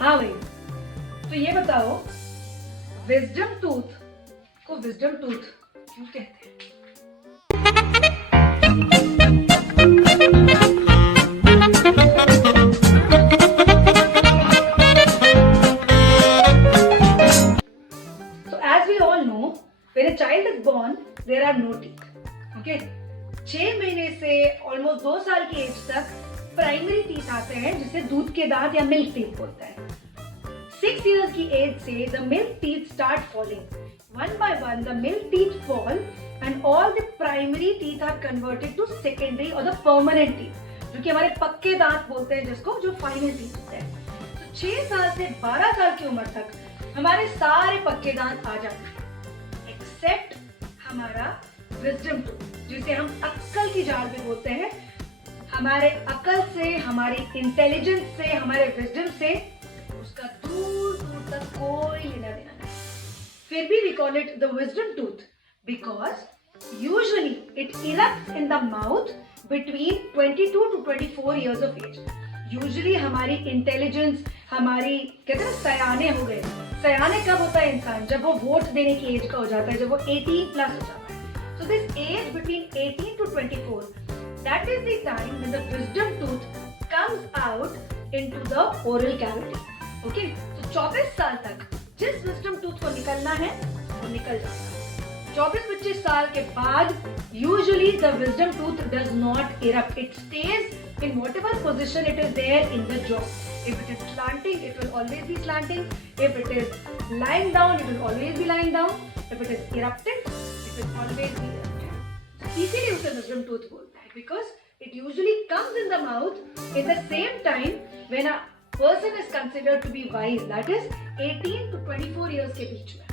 हाँ भाई, तो ये बताओ, विजडम टूथ को विजडम टूथ क्यों कहते हैं? So as we all know, when a child is born, there are no teeth. Okay? 6 महीने से ऑलमोस्ट 2 साल की एज तक प्राइमरी टीथ आते हैं, जिसे दूध के दांत या मिल्क टीथ बोलते हैं. 6 years की एज से the milk teeth start falling. One by one, the milk teeth fall and all the primary teeth are converted to secondary or the permanent teeth, जो कि हमारे पक्के दांत बोलते हैं जिसको, जो फाइनल टीथ होते हैं. तो 6 साल से 12 साल की उम्र तक हमारे सारे पक्के दांत आ जाते हैं, एक्सेप्ट हमारा विजडम टूथ, जिसे हम अक्कल की जाल भी बोलते हैं. हमारे अकल से, हमारी इंटेलिजेंस से, हमारे विजडम से उसका दूर दूर तक कोई लेना देना नहीं. फिर भी we call it the wisdom tooth because usually it erupts in the mouth between 22 to 24 years of age. Usually हमारी इंटेलिजेंस, हमारी कहते हैं सयाने हो गए. सयाने कब होता है इंसान? जब वो वोट देने की एज का हो जाता है, जब वो 18 प्लस हो जाता है. So this age between 18 to 24, that is the time when the wisdom tooth comes out into the oral cavity. Okay? तो 24 साल तक जिस विजडम टूथ को निकलना है वो निकल जाता है. 24-25 साल के बाद usually the wisdom tooth does not erupt. It stays in whatever position it is there in the jaw. If it is slanting, it will always be slanting. If it is lying down, it will always be lying down. If it is erupting, it will always be erupting. इसीलिए उसे wisdom tooth बोलते हैं, because it usually comes in the mouth in the same time when a person is considered to be wise, that is 18 to 24 years के बीच में.